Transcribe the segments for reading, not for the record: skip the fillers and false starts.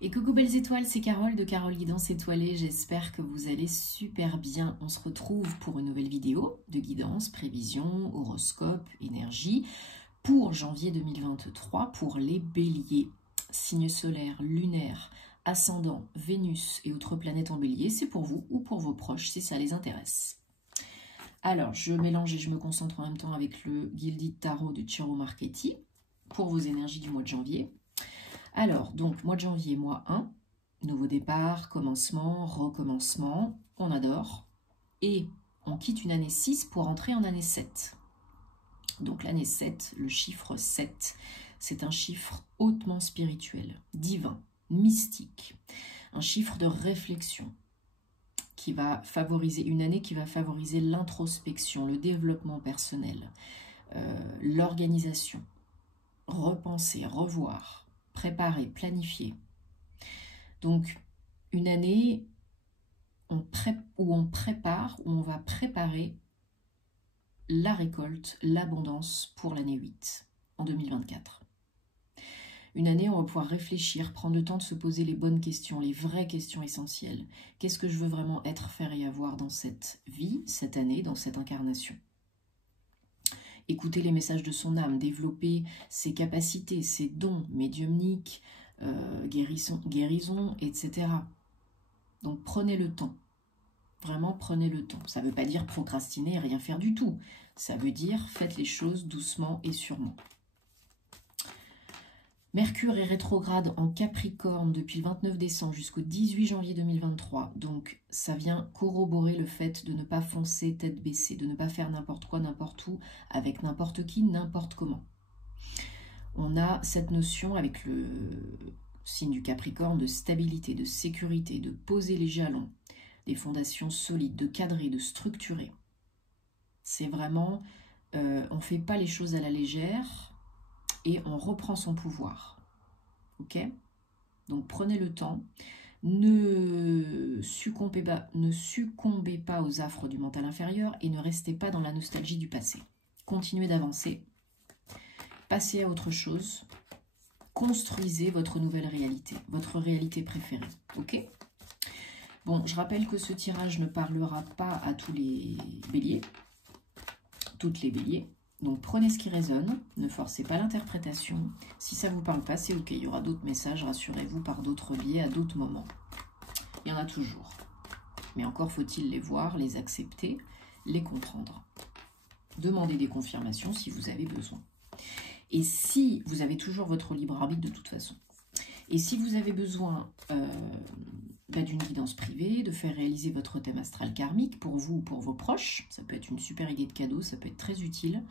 Et coucou belles étoiles, c'est Carole de Carole Guidance Étoilée, j'espère que vous allez super bien. On se retrouve pour une nouvelle vidéo de guidance, prévision, horoscope, énergie pour janvier 2023 pour les béliers. Signes solaires, lunaires, ascendant, Vénus et autres planètes en bélier, c'est pour vous ou pour vos proches si ça les intéresse. Alors, je mélange et je me concentre en même temps avec le Gilded Tarot de Ciro Marchetti pour vos énergies du mois de janvier. Alors, donc, mois de janvier, mois 1, nouveau départ, commencement, recommencement, on adore. Et on quitte une année 6 pour entrer en année 7. Donc l'année 7, le chiffre 7, c'est un chiffre hautement spirituel, divin, mystique. Un chiffre de réflexion qui va favoriser, une année qui va favoriser l'introspection, le développement personnel, l'organisation, repenser, revoir, préparer, planifier. Donc, une année où on prépare, où on va préparer la récolte, l'abondance pour l'année 8, en 2024. Une année où on va pouvoir réfléchir, prendre le temps de se poser les bonnes questions, les vraies questions essentielles. Qu'est-ce que je veux vraiment être, faire et avoir dans cette vie, cette année, dans cette incarnation ? Écouter les messages de son âme, développer ses capacités, ses dons médiumniques, guérison, etc. Donc prenez le temps, vraiment prenez le temps. Ça ne veut pas dire procrastiner et rien faire du tout. Ça veut dire faites les choses doucement et sûrement. Mercure est rétrograde en Capricorne depuis le 29 décembre jusqu'au 18 janvier 2023. Donc, ça vient corroborer le fait de ne pas foncer tête baissée, de ne pas faire n'importe quoi, n'importe où, avec n'importe qui, n'importe comment. On a cette notion avec le signe du Capricorne de stabilité, de sécurité, de poser les jalons, des fondations solides, de cadrer, de structurer. C'est vraiment, on ne fait pas les choses à la légère, et on reprend son pouvoir. Ok ? Donc prenez le temps. Ne succombez pas aux affres du mental inférieur et ne restez pas dans la nostalgie du passé. Continuez d'avancer. Passez à autre chose. Construisez votre nouvelle réalité, votre réalité préférée. Ok ? Bon, je rappelle que ce tirage ne parlera pas à tous les béliers, toutes les béliers. Donc prenez ce qui résonne, ne forcez pas l'interprétation. Si ça ne vous parle pas, c'est ok. Il y aura d'autres messages, rassurez-vous, par d'autres biais, à d'autres moments. Il y en a toujours. Mais encore faut-il les voir, les accepter, les comprendre. Demandez des confirmations si vous avez besoin. Et si vous avez toujours votre libre arbitre de toute façon. Et si vous avez besoin d'une guidance privée, de faire réaliser votre thème astral karmique pour vous ou pour vos proches, ça peut être une super idée de cadeau, ça peut être très utile,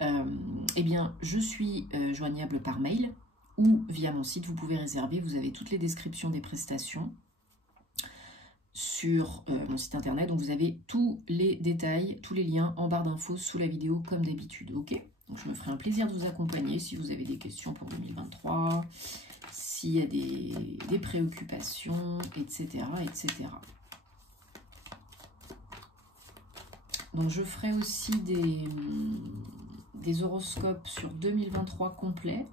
eh bien, je suis joignable par mail ou via mon site, vous pouvez réserver, vous avez toutes les descriptions des prestations sur mon site internet, donc vous avez tous les détails, tous les liens en barre d'infos sous la vidéo comme d'habitude, ok ? Donc je me ferai un plaisir de vous accompagner si vous avez des questions pour 2023, s'il y a des préoccupations, etc., etc. Donc je ferai aussi des horoscopes sur 2023 complets,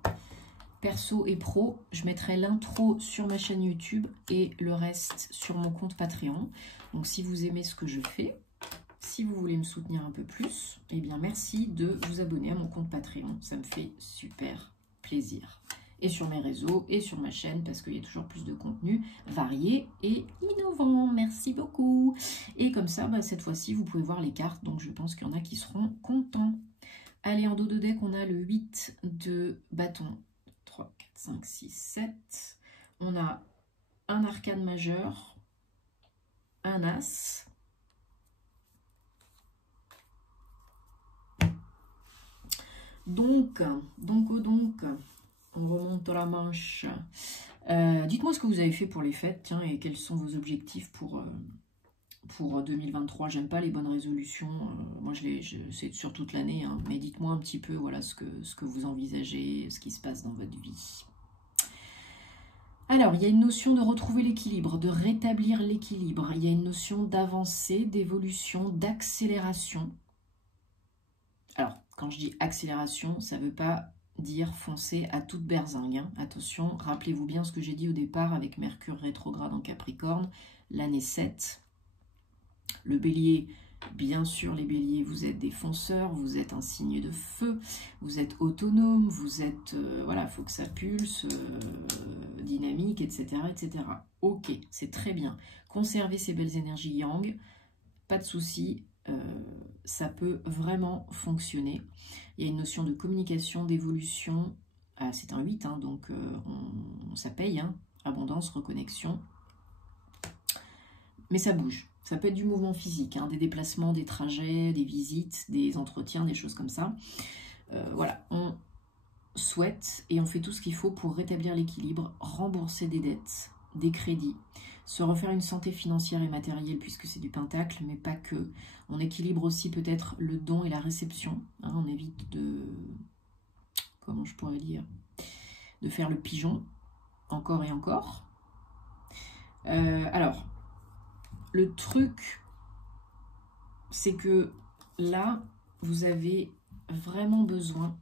perso et pro. Je mettrai l'intro sur ma chaîne YouTube et le reste sur mon compte Patreon. Donc si vous aimez ce que je fais, si vous voulez me soutenir un peu plus, eh bien merci de vous abonner à mon compte Patreon. Ça me fait super plaisir. Et sur mes réseaux et sur ma chaîne parce qu'il y a toujours plus de contenu varié et innovant. Merci beaucoup. Et comme ça, cette fois-ci, vous pouvez voir les cartes. Donc je pense qu'il y en a qui seront contents. Allez, en dos de deck, on a le 8 de bâton. 3, 4, 5, 6, 7. On a un arcane majeur, un as. Donc, on remonte la manche. Dites-moi ce que vous avez fait pour les fêtes, tiens, et quels sont vos objectifs pour 2023. J'aime pas les bonnes résolutions. Moi, c'est sur toute l'année, hein, mais dites-moi un petit peu, voilà, ce que vous envisagez, ce qui se passe dans votre vie. Alors, il y a une notion de retrouver l'équilibre, de rétablir l'équilibre. Il y a une notion d'avancée, d'évolution, d'accélération. Alors, quand je dis accélération, ça ne veut pas dire foncez à toute berzingue. Hein. Attention, rappelez-vous bien ce que j'ai dit au départ avec Mercure rétrograde en Capricorne, l'année 7. Le bélier, bien sûr les béliers, vous êtes des fonceurs, vous êtes un signe de feu, vous êtes autonome, vous êtes, voilà, il faut que ça pulse, dynamique, etc., etc. Ok, c'est très bien. Conservez ces belles énergies yang, pas de souci, ça peut vraiment fonctionner. Il y a une notion de communication, d'évolution. Ah, c'est un 8, hein, donc ça paye, hein, abondance, reconnexion. Mais ça bouge. Ça peut être du mouvement physique, hein, des déplacements, des trajets, des visites, des entretiens, des choses comme ça. Voilà, on souhaite et on fait tout ce qu'il faut pour rétablir l'équilibre, rembourser des dettes, des crédits, se refaire une santé financière et matérielle puisque c'est du pentacle, mais pas que. On équilibre aussi peut-être le don et la réception. Hein, on évite de, comment je pourrais dire, de faire le pigeon, encore et encore. Alors, le truc, c'est que là, vous avez vraiment besoin,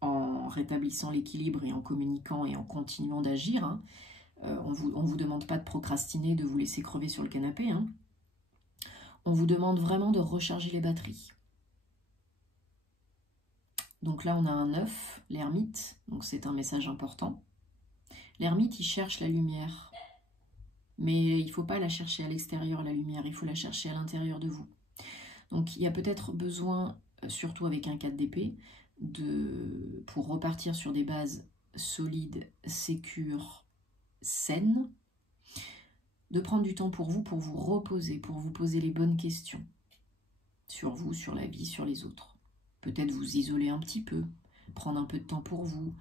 en rétablissant l'équilibre et en communiquant et en continuant d'agir, hein, on vous demande pas de procrastiner, de vous laisser crever sur le canapé, hein. On vous demande vraiment de recharger les batteries. Donc là, on a un 9, l'ermite, donc c'est un message important. L'ermite, il cherche la lumière. Mais il ne faut pas la chercher à l'extérieur, la lumière, il faut la chercher à l'intérieur de vous. Donc il y a peut-être besoin, surtout avec un 4 d'épée, pour repartir sur des bases solides, sécures, saines, de prendre du temps pour vous reposer, pour vous poser les bonnes questions sur vous, sur la vie, sur les autres. Peut-être vous isoler un petit peu, prendre un peu de temps pour vous,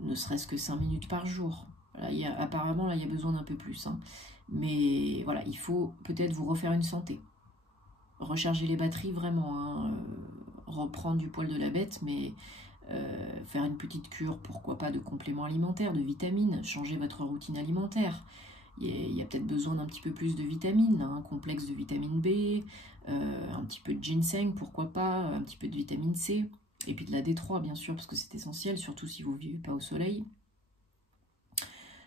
ne serait-ce que 5 minutes par jour. Là, apparemment, là, il y a besoin d'un peu plus. Hein. Mais voilà, il faut peut-être vous refaire une santé. Recharger les batteries, vraiment. Hein. Reprendre du poil de la bête, mais faire une petite cure, pourquoi pas, de compléments alimentaires, de vitamines. Changer votre routine alimentaire. Il y a peut-être besoin d'un petit peu plus de vitamines. Hein. Un complexe de vitamine B, un petit peu de ginseng, pourquoi pas, un petit peu de vitamine C. Et puis de la D3, bien sûr, parce que c'est essentiel, surtout si vous ne vivez pas au soleil.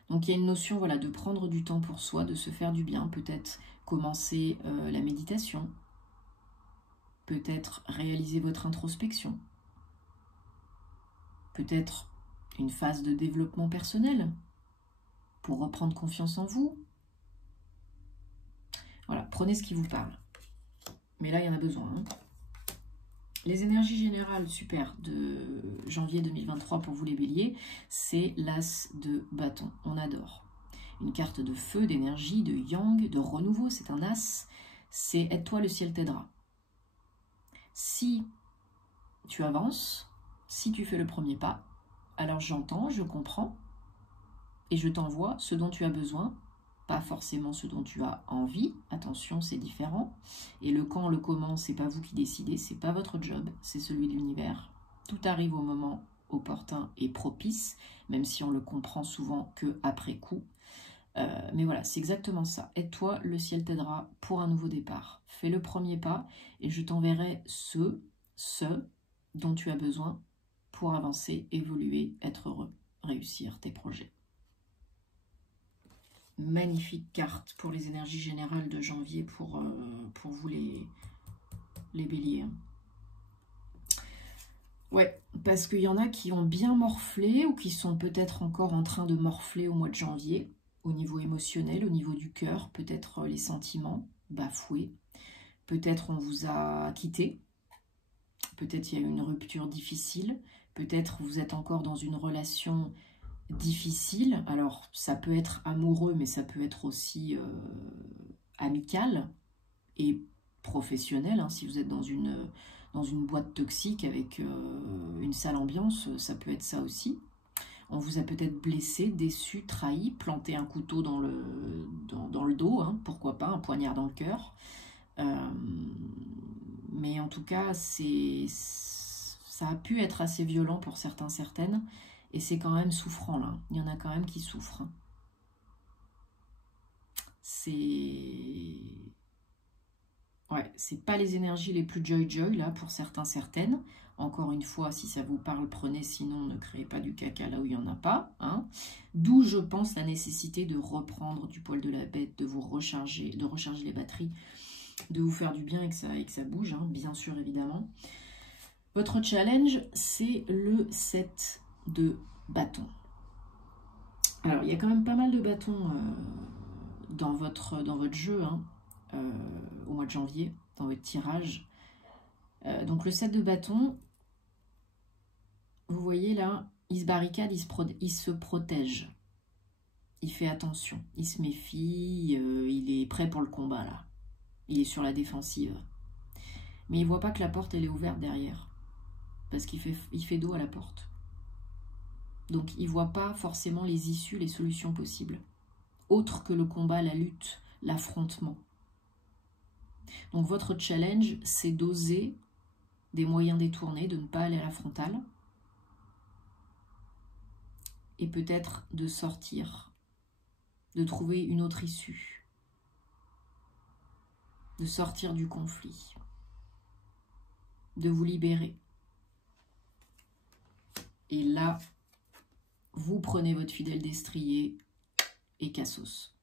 Donc il y a une notion, voilà, de prendre du temps pour soi, de se faire du bien, peut-être commencer la méditation, peut-être réaliser votre introspection, peut-être une phase de développement personnel pour reprendre confiance en vous. Voilà, prenez ce qui vous parle. Mais là, il y en a besoin. Hein. Les énergies générales, super, de janvier 2023 pour vous les béliers, c'est l'as de bâton. On adore. Une carte de feu, d'énergie, de yang, de renouveau, c'est un as. C'est aide-toi, le ciel t'aidera. Si tu avances, si tu fais le premier pas, alors j'entends, je comprends et je t'envoie ce dont tu as besoin, pas forcément ce dont tu as envie. Attention, c'est différent. Et le quand, le comment, c'est pas vous qui décidez, c'est pas votre job, c'est celui de l'univers. Tout arrive au moment opportun et propice, même si on le comprend souvent que après coup. Mais voilà, c'est exactement ça. Aide-toi, le ciel t'aidera pour un nouveau départ. Fais le premier pas et je t'enverrai ce dont tu as besoin pour avancer, évoluer, être heureux, réussir tes projets. Magnifique carte pour les énergies générales de janvier pour vous les béliers. Ouais, parce qu'il y en a qui ont bien morflé ou qui sont peut-être encore en train de morfler au mois de janvier, au niveau émotionnel, au niveau du cœur, peut-être les sentiments bafoués, peut-être on vous a quitté, peut-être il y a eu une rupture difficile, peut-être vous êtes encore dans une relation difficile. Alors ça peut être amoureux, mais ça peut être aussi amical et professionnel. Hein. Si vous êtes dans une boîte toxique avec une sale ambiance, ça peut être ça aussi. On vous a peut-être blessé, déçu, trahi, planté un couteau dans le dos, hein, pourquoi pas, un poignard dans le cœur. Mais en tout cas, ça a pu être assez violent pour certains, certaines, et c'est quand même souffrant là. Il y en a quand même qui souffrent. C'est Ouais, c'est pas les énergies les plus joy-joy, là, pour certains, certaines. Encore une fois, si ça vous parle, prenez, sinon ne créez pas du caca là où il n'y en a pas. Hein. D'où, je pense, la nécessité de reprendre du poil de la bête, de vous recharger, de recharger les batteries, de vous faire du bien et que ça bouge, hein, bien sûr, évidemment. Votre challenge, c'est le 7 de bâton. Alors, il y a quand même pas mal de bâtons dans votre jeu, hein, au mois de janvier, dans votre tirage. Donc, le 7 de bâton, vous voyez là, il se barricade, il se protège. Il fait attention, il se méfie, il est prêt pour le combat là. Il est sur la défensive. Mais il ne voit pas que la porte, elle est ouverte derrière. Parce qu'il fait dos à la porte. Donc il ne voit pas forcément les issues, les solutions possibles. Autre que le combat, la lutte, l'affrontement. Donc votre challenge, c'est d'oser des moyens détournés, de ne pas aller à la frontale. Et peut-être de sortir, de trouver une autre issue. De sortir du conflit. De vous libérer. Et là, vous prenez votre fidèle destrier et cassos.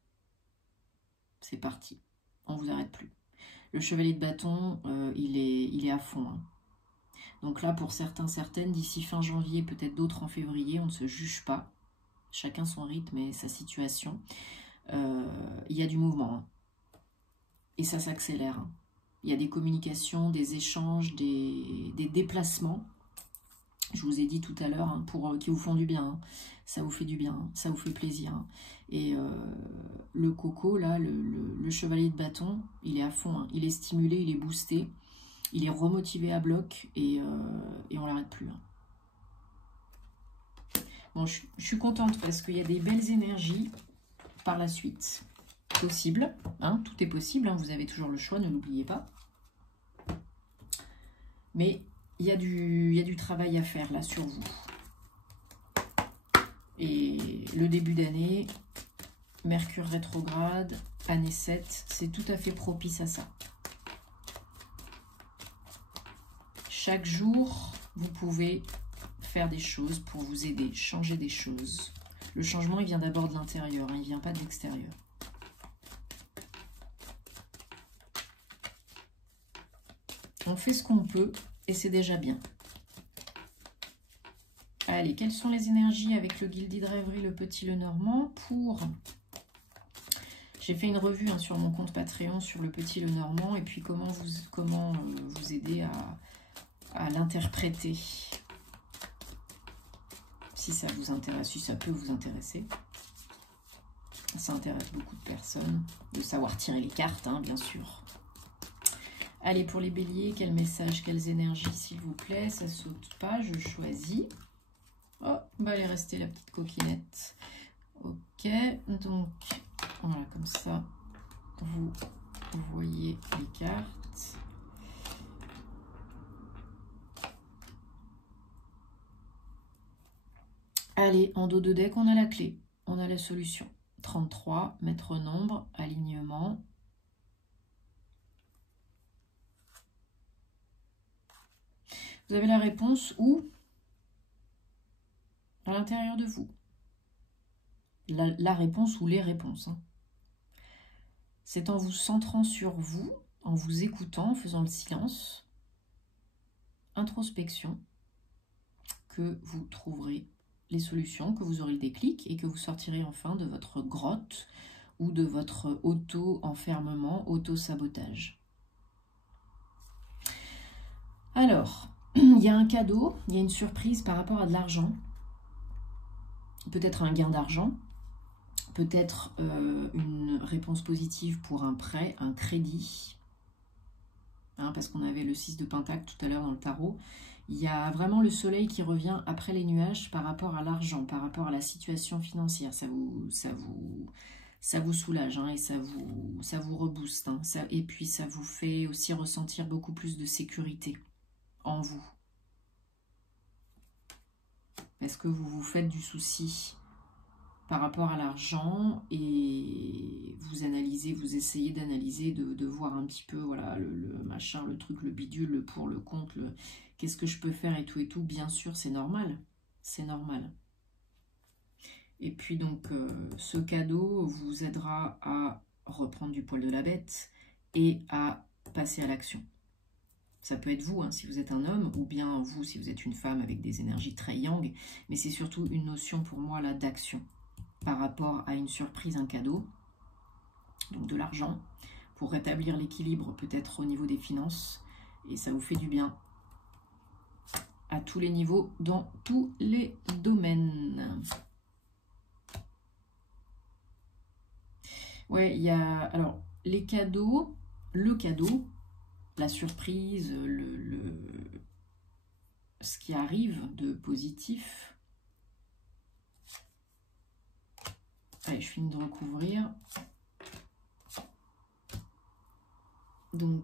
C'est parti. On ne vous arrête plus. Le chevalier de bâton, il est à fond. Hein. Donc là, pour certains, certaines, d'ici fin janvier, peut-être d'autres en février, on ne se juge pas. Chacun son rythme et sa situation. Il y a du mouvement. Hein. Et ça s'accélère. Hein. Il y a des communications, des échanges, des déplacements. Je vous ai dit tout à l'heure, hein, qui vous font du bien. Hein. Ça vous fait du bien, hein. Ça vous fait plaisir. Hein. Et le coco, là, le chevalier de bâton, il est à fond. Hein. Il est stimulé, il est boosté. Il est remotivé à bloc et on l'arrête plus. Hein. Bon, je suis contente parce qu'il y a des belles énergies par la suite. Possible, hein, tout est possible. Hein, vous avez toujours le choix, ne l'oubliez pas. Mais il y a du travail à faire là sur vous. Et le début d'année, Mercure rétrograde, année 7, c'est tout à fait propice à ça. Chaque jour, vous pouvez faire des choses pour vous aider, changer des choses. Le changement, il vient d'abord de l'intérieur, hein, il ne vient pas de l'extérieur. On fait ce qu'on peut et c'est déjà bien. Allez, quelles sont les énergies avec le Guildie de Rêverie, le Petit Le Normand pour... J'ai fait une revue hein, sur mon compte Patreon sur le Petit Le Normand et puis comment vous aider à l'interpréter. Si ça vous intéresse, si ça peut vous intéresser. Ça intéresse beaucoup de personnes de savoir tirer les cartes, hein, bien sûr. Allez, pour les béliers, quel message, quelles énergies, s'il vous plaît. Ça saute pas, je choisis. Oh, bah elle est restée la petite coquinette. Ok, donc voilà, comme ça, vous voyez les cartes. Allez, en dos de deck, on a la clé, on a la solution. 33, maître nombre, alignement. Vous avez la réponse où? À l'intérieur de vous. La réponse ou les réponses. Hein. C'est en vous centrant sur vous, en vous écoutant, en faisant le silence, introspection, que vous trouverez les solutions, que vous aurez le déclic et que vous sortirez enfin de votre grotte ou de votre auto-enfermement, auto-sabotage. Alors, il y a un cadeau, il y a une surprise par rapport à de l'argent. Peut-être un gain d'argent, peut-être une réponse positive pour un prêt, un crédit. Hein, parce qu'on avait le 6 de Pentacle tout à l'heure dans le tarot. Il y a vraiment le soleil qui revient après les nuages par rapport à l'argent, par rapport à la situation financière. Ça vous soulage hein, et ça vous rebooste. Hein, et puis ça vous fait aussi ressentir beaucoup plus de sécurité en vous. Parce que vous vous faites du souci par rapport à l'argent, et vous analysez, vous essayez d'analyser, de voir un petit peu, voilà, le machin, le truc, le bidule, le pour, le contre, qu'est-ce que je peux faire et tout, bien sûr, c'est normal, c'est normal. Et puis donc, ce cadeau vous aidera à reprendre du poil de la bête et à passer à l'action. Ça peut être vous, hein, si vous êtes un homme, ou bien vous, si vous êtes une femme avec des énergies très yang, mais c'est surtout une notion pour moi là d'action par rapport à une surprise, un cadeau, donc de l'argent, pour rétablir l'équilibre peut-être au niveau des finances, et ça vous fait du bien à tous les niveaux, dans tous les domaines. Ouais, il y a, alors, les cadeaux, le cadeau, la surprise, ce qui arrive de positif. Allez, je finis de recouvrir. Donc,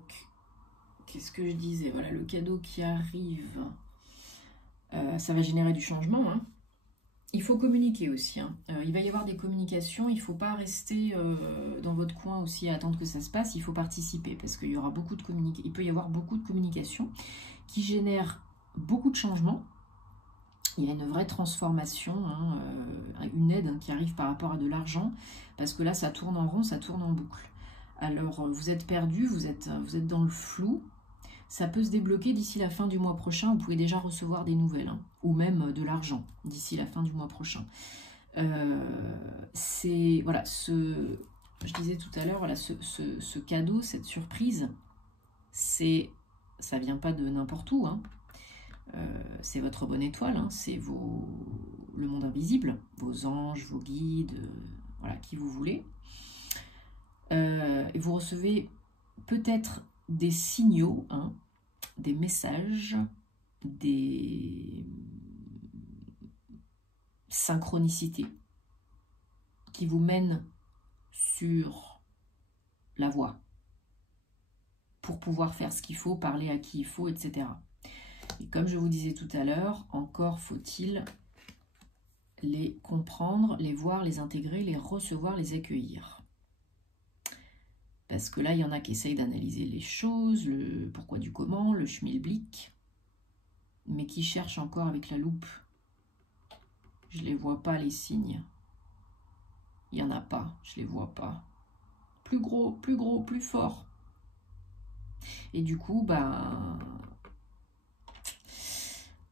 qu'est-ce que je disais? Voilà, le cadeau qui arrive, ça va générer du changement, hein. Il faut communiquer aussi, hein. Il va y avoir des communications, il ne faut pas rester dans votre coin aussi à attendre que ça se passe, il faut participer parce qu'il y aura beaucoup de il peut y avoir beaucoup de communication qui génère beaucoup de changements. Il y a une vraie transformation, hein, une aide, hein, qui arrive par rapport à de l'argent, parce que là ça tourne en rond, ça tourne en boucle. Alors vous êtes perdu, vous êtes dans le flou. Ça peut se débloquer d'ici la fin du mois prochain. Vous pouvez déjà recevoir des nouvelles, hein, ou même de l'argent d'ici la fin du mois prochain. C'est, voilà, je disais tout à l'heure, voilà, ce cadeau, cette surprise, ça vient pas de n'importe où, hein. C'est votre bonne étoile, hein, c'est le monde invisible, vos anges, vos guides, voilà, qui vous voulez. Et vous recevez peut-être des signaux, hein, des messages, des synchronicités qui vous mènent sur la voie pour pouvoir faire ce qu'il faut, parler à qui il faut, etc. Et comme je vous disais tout à l'heure, encore faut-il les comprendre, les voir, les intégrer, les recevoir, les accueillir. Parce que là, il y en a qui essayent d'analyser les choses, le pourquoi du comment, le schmilblick, mais qui cherchent encore avec la loupe. Je ne les vois pas, les signes. Il n'y en a pas, je ne les vois pas. Plus gros, plus fort. Et du coup, bah,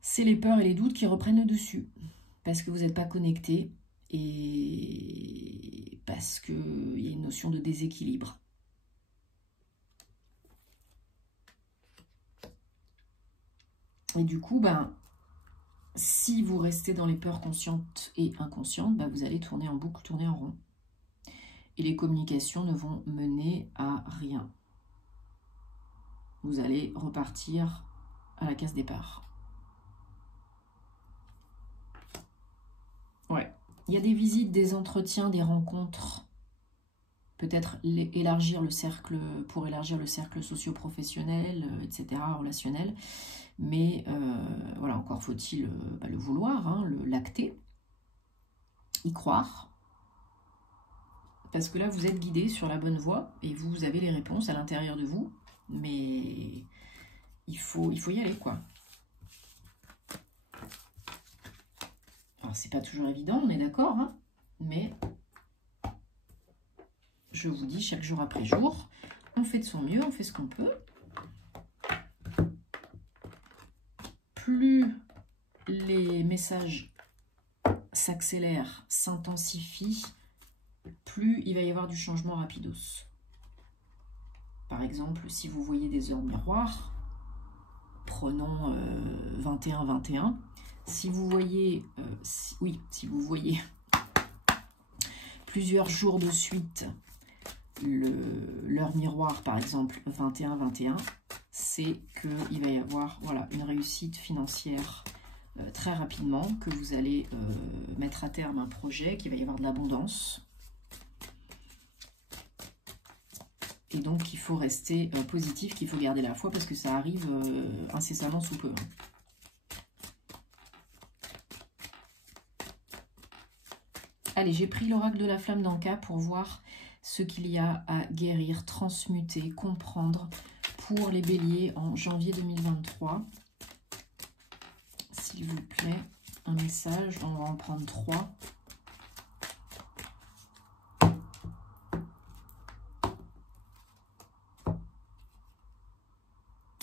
c'est les peurs et les doutes qui reprennent le dessus. Parce que vous n'êtes pas connecté et parce qu'il y a une notion de déséquilibre. Et du coup, ben, si vous restez dans les peurs conscientes et inconscientes, ben, vous allez tourner en boucle, tourner en rond. Et les communications ne vont mener à rien. Vous allez repartir à la case départ. Ouais. Il y a des visites, des entretiens, des rencontres. Peut-être élargir le cercle, pour élargir le cercle socio-professionnel, etc., relationnel. Mais voilà, encore faut-il le vouloir, hein, l'acter, y croire. Parce que là, vous êtes guidé sur la bonne voie et vous avez les réponses à l'intérieur de vous. Mais il faut y aller, quoi. Alors, c'est pas toujours évident, on est d'accord, hein, mais je vous dis, chaque jour après jour, on fait de son mieux, on fait ce qu'on peut. Plus les messages s'accélèrent, s'intensifient, plus il va y avoir du changement rapidos. Par exemple, si vous voyez des heures miroirs, prenons 21-21. Si vous voyez, si vous voyez plusieurs jours de suite l'heure miroir, par exemple 21-21, c'est qu'il va y avoir, voilà, une réussite financière très rapidement, que vous allez mettre à terme un projet, qu'il va y avoir de l'abondance. Et donc, il faut rester positif, qu'il faut garder la foi, parce que ça arrive incessamment sous peu. Allez, j'ai pris l'oracle de la flamme d'Anka pour voir ce qu'il y a à guérir, transmuter, comprendre pour les béliers en janvier 2023. S'il vous plaît, un message, on va en prendre 3.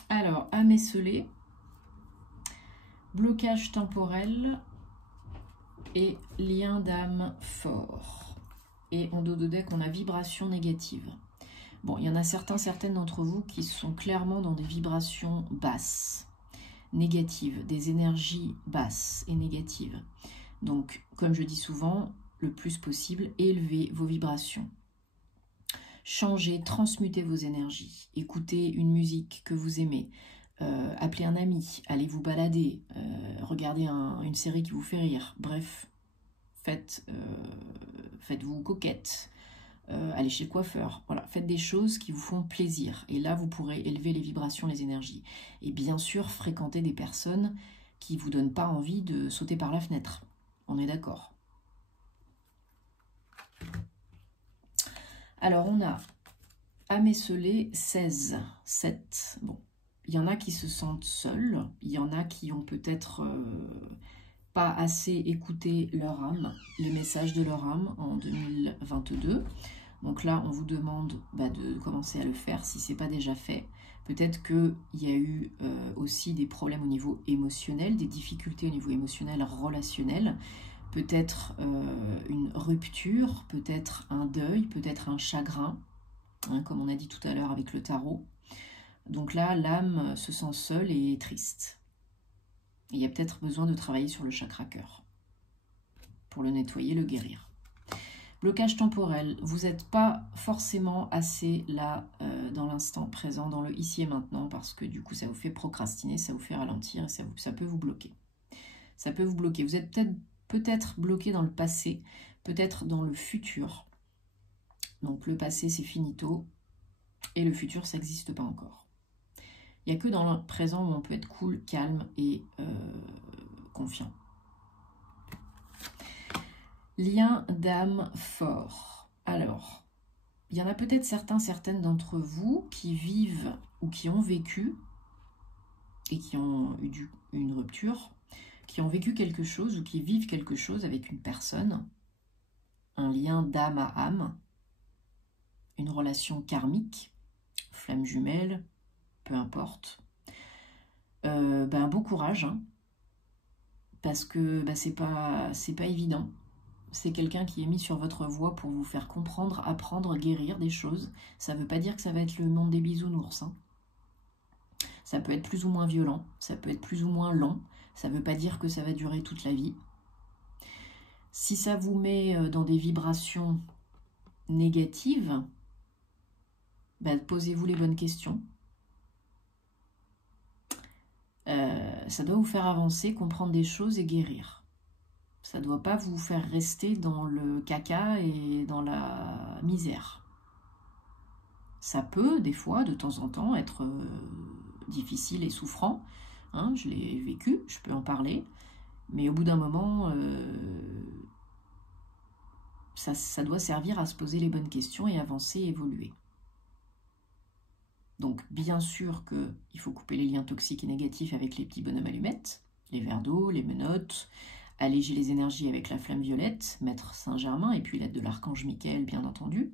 Alors, améceler, blocage temporel et lien d'âme fort. Et en dos de deck, on a vibration négative. Bon, il y en a certaines d'entre vous qui sont clairement dans des vibrations basses, négatives, des énergies basses et négatives. Donc, comme je dis souvent, le plus possible, élevez vos vibrations. Changez, transmutez vos énergies. Écoutez une musique que vous aimez. Appelez un ami. Allez vous balader. Regardez une série qui vous fait rire. Bref, faites-vous coquette. Allez chez le coiffeur. Voilà, faites des choses qui vous font plaisir. Et là, vous pourrez élever les vibrations, les énergies. Et bien sûr, fréquentez des personnes qui ne vous donnent pas envie de sauter par la fenêtre. On est d'accord. Alors, on a amécelé 16, 7. Bon, il y en a qui se sentent seuls. Il y en a qui ont peut-être pas assez écouté leur âme, les messages de leur âme en 2022. Donc là, on vous demande de commencer à le faire si ce n'est pas déjà fait. Peut-être qu'il y a eu aussi des problèmes au niveau émotionnel, des difficultés au niveau émotionnel, relationnel. Peut-être une rupture, peut-être un deuil, peut-être un chagrin, hein, comme on a dit tout à l'heure avec le tarot. Donc là, l'âme se sent seule et triste. Il y a peut-être besoin de travailler sur le chakra cœur pour le nettoyer, le guérir. Blocage temporel, vous n'êtes pas forcément assez là dans l'instant présent, dans le ici et maintenant, parce que du coup, ça vous fait procrastiner, ça vous fait ralentir, et ça peut vous bloquer. Ça peut vous bloquer. Vous êtes peut-être bloqué dans le passé, peut-être dans le futur. Donc le passé, c'est finito, et le futur, ça n'existe pas encore. Il n'y a que dans le présent où on peut être cool, calme et confiant. Lien d'âme fort. Alors, il y en a peut-être certaines d'entre vous qui vivent ou qui ont vécu et qui ont eu une rupture, qui ont vécu quelque chose ou qui vivent quelque chose avec une personne, un lien d'âme à âme, une relation karmique, flamme jumelle, peu importe. Beau courage, hein, parce que c'est pas évident. C'est quelqu'un qui est mis sur votre voie pour vous faire comprendre, apprendre, guérir des choses. Ça ne veut pas dire que ça va être le monde des bisounours, hein. Ça peut être plus ou moins violent, ça peut être plus ou moins long. Ça ne veut pas dire que ça va durer toute la vie. Si ça vous met dans des vibrations négatives, posez-vous les bonnes questions. Ça doit vous faire avancer, comprendre des choses et guérir. Ça ne doit pas vous faire rester dans le caca et dans la misère. Ça peut, des fois, de temps en temps, être difficile et souffrant. Hein, je l'ai vécu, je peux en parler. Mais au bout d'un moment, ça doit servir à se poser les bonnes questions et avancer et évoluer. Donc, bien sûr qu'il faut couper les liens toxiques et négatifs avec les petits bonhommes allumettes, les verres d'eau, les menottes, alléger les énergies avec la flamme violette, Maître Saint-Germain, et puis l'aide de l'archange Michael, bien entendu,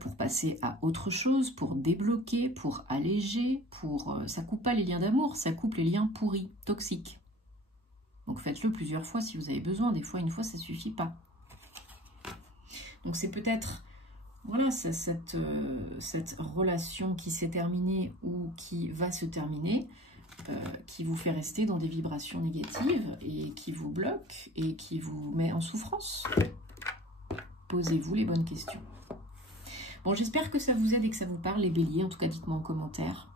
pour passer à autre chose, pour débloquer, pour alléger, ça coupe pas les liens d'amour, ça coupe les liens pourris, toxiques. Donc faites-le plusieurs fois si vous avez besoin, des fois, une fois, ça suffit pas. Donc c'est peut-être... Voilà, cette relation qui s'est terminée ou qui va se terminer, qui vous fait rester dans des vibrations négatives et qui vous bloque et qui vous met en souffrance. Posez-vous les bonnes questions. Bon, j'espère que ça vous aide et que ça vous parle, les béliers. En tout cas, dites-moi en commentaire.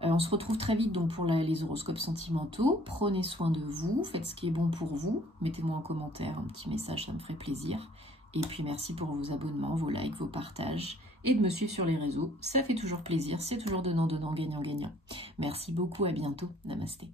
On se retrouve très vite donc pour les horoscopes sentimentaux. Prenez soin de vous, faites ce qui est bon pour vous. Mettez-moi en commentaire un petit message, ça me ferait plaisir. Et puis merci pour vos abonnements, vos likes, vos partages et de me suivre sur les réseaux. Ça fait toujours plaisir, c'est toujours donnant-donnant, gagnant-gagnant. Merci beaucoup, à bientôt. Namasté.